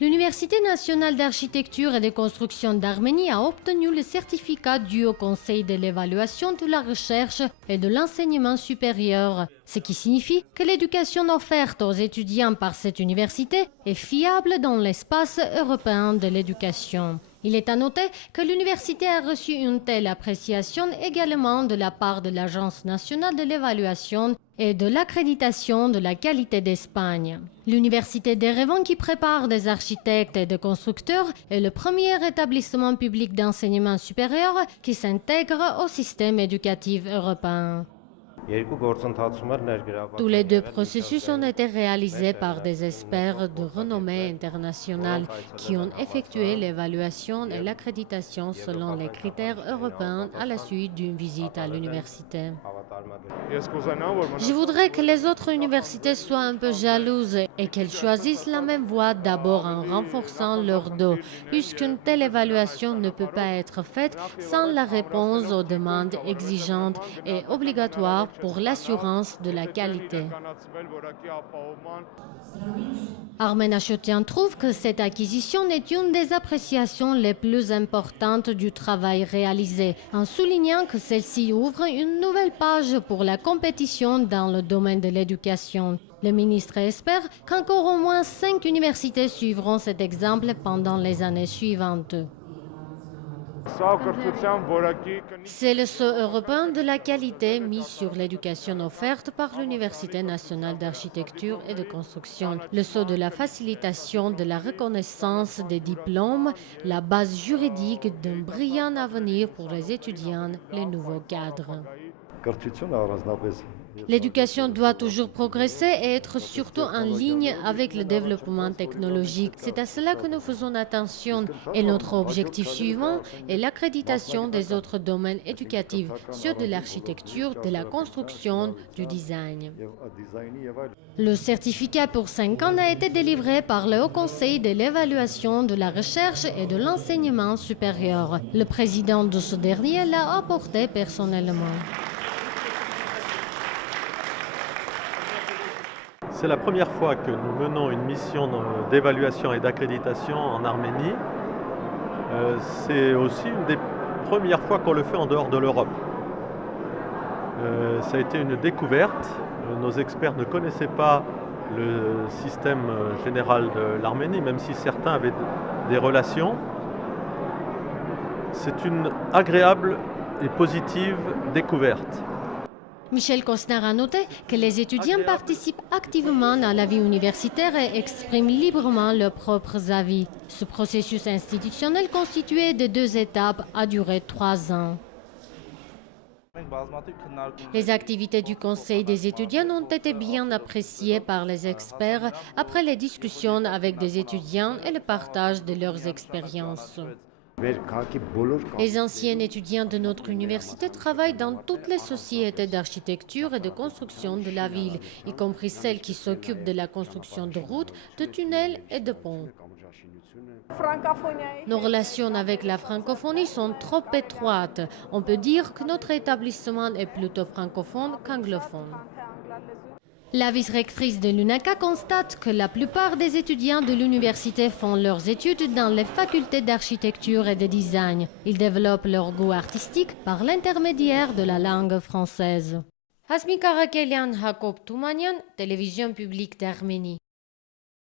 L'Université nationale d'architecture et de construction d'Arménie a obtenu le certificat dû au Conseil de l'évaluation de la recherche et de l'enseignement supérieur, ce qui signifie que l'éducation offerte aux étudiants par cette université est fiable dans l'espace européen de l'éducation. Il est à noter que l'université a reçu une telle appréciation également de la part de l'Agence nationale de l'évaluation et de l'accréditation de la qualité d'Espagne. L'Université d'Erevan, qui prépare des architectes et des constructeurs, est le premier établissement public d'enseignement supérieur qui s'intègre au système éducatif européen. Tous les deux processus ont été réalisés par des experts de renommée internationale qui ont effectué l'évaluation et l'accréditation selon les critères européens à la suite d'une visite à l'université. Je voudrais que les autres universités soient un peu jalouses et qu'elles choisissent la même voie d'abord en renforçant leur dos, puisqu'une telle évaluation ne peut pas être faite sans la réponse aux demandes exigeantes et obligatoires pour l'assurance de la qualité. Armen Achotian trouve que cette acquisition est une des appréciations les plus importantes du travail réalisé, en soulignant que celle-ci ouvre une nouvelle page pour la compétition dans le domaine de l'éducation. Le ministre espère qu'encore au moins 5 universités suivront cet exemple pendant les années suivantes. C'est le sceau européen de la qualité mis sur l'éducation offerte par l'Université nationale d'architecture et de construction. Le sceau de la facilitation de la reconnaissance des diplômes, la base juridique d'un brillant avenir pour les étudiants, les nouveaux cadres. L'éducation doit toujours progresser et être surtout en ligne avec le développement technologique. C'est à cela que nous faisons attention et notre objectif suivant est l'accréditation des autres domaines éducatifs, ceux de l'architecture, de la construction, du design. Le certificat pour 5 ans a été délivré par le Haut Conseil de l'évaluation de la recherche et de l'enseignement supérieur. Le président de ce dernier l'a apporté personnellement. C'est la première fois que nous menons une mission d'évaluation et d'accréditation en Arménie. C'est aussi une des premières fois qu'on le fait en dehors de l'Europe. Ça a été une découverte. Nos experts ne connaissaient pas le système général de l'Arménie, même si certains avaient des relations. C'est une agréable et positive découverte. Michel Costner a noté que les étudiants participent activement à la vie universitaire et expriment librement leurs propres avis. Ce processus institutionnel constitué de 2 étapes a duré 3 ans. Les activités du Conseil des étudiants ont été bien appréciées par les experts après les discussions avec des étudiants et le partage de leurs expériences. Les anciens étudiants de notre université travaillent dans toutes les sociétés d'architecture et de construction de la ville, y compris celles qui s'occupent de la construction de routes, de tunnels et de ponts. Nos relations avec la francophonie sont trop étroites. On peut dire que notre établissement est plutôt francophone qu'anglophone. La vice-rectrice de l'UNACA constate que la plupart des étudiants de l'université font leurs études dans les facultés d'architecture et de design. Ils développent leur goût artistique par l'intermédiaire de la langue française. Hasmi Karakelian, Jacob Toumanyan, Télévision publique d'Arménie.